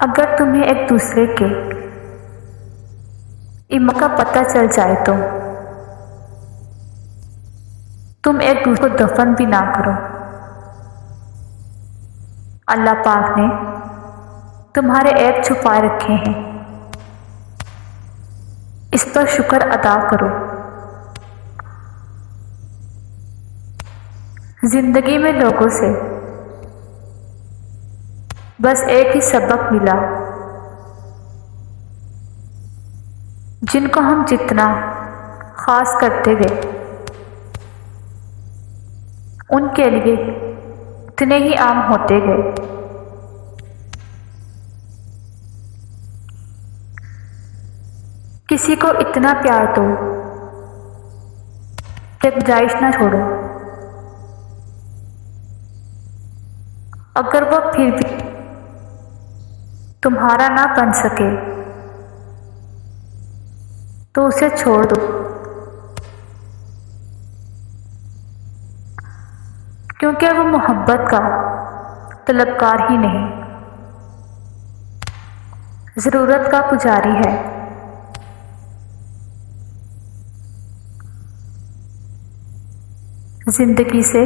अगर तुम्हें एक दूसरे के ईमान का पता चल जाए तो तुम एक दूसरे को दफन भी ना करो। अल्लाह पाक ने तुम्हारे ऐब छुपाए रखे हैं, इस पर शुक्र अदा करो। जिंदगी में लोगों से बस एक ही सबक मिला, जिनको हम जितना खास करते गए उनके लिए इतने ही आम होते गए। किसी को इतना प्यार दो कि गुंजाइश ना छोड़ो। अगर वो फिर भी तुम्हारा ना बन सके तो उसे छोड़ दो, क्योंकि वो मोहब्बत का तलबगार ही नहीं, ज़रूरत का पुजारी है। जिंदगी से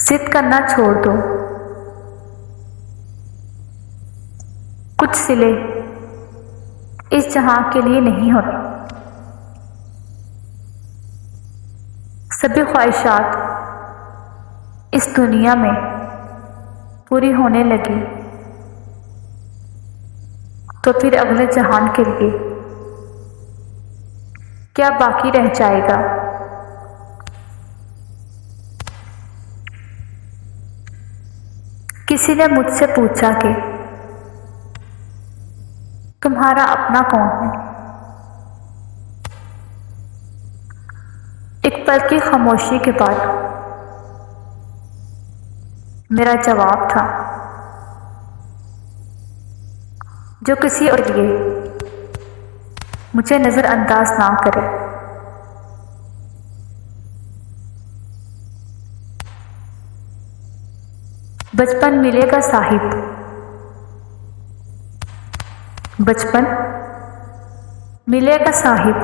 जिद करना छोड़ दो। कुछ सिले इस जहां के लिए नहीं होते। सभी ख्वाहिशात इस दुनिया में पूरी होने लगी तो फिर अगले जहान के लिए क्या बाकी रह जाएगा। किसी ने मुझसे पूछा कि तुम्हारा अपना कौन है। एक पल की खामोशी के बाद मेरा जवाब था, जो किसी और लिए मुझे नजरअंदाज ना करे। बचपन मिलेगा साहिब, बचपन मिलेगा साहिब,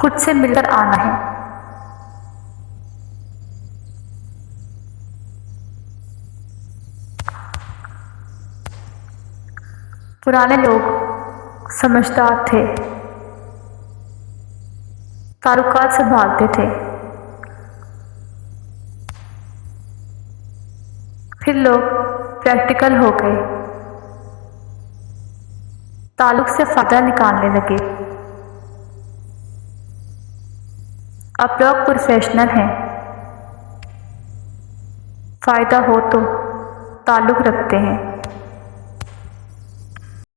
खुद से मिलकर आना है। पुराने लोग समझदार थे, ताल्लुकात से भागते थे। फिर लोग प्रैक्टिकल हो गए, ताल्लुक से फायदा निकालने लगे। अब लोग प्रोफेशनल हैं, फायदा हो तो ताल्लुक रखते हैं।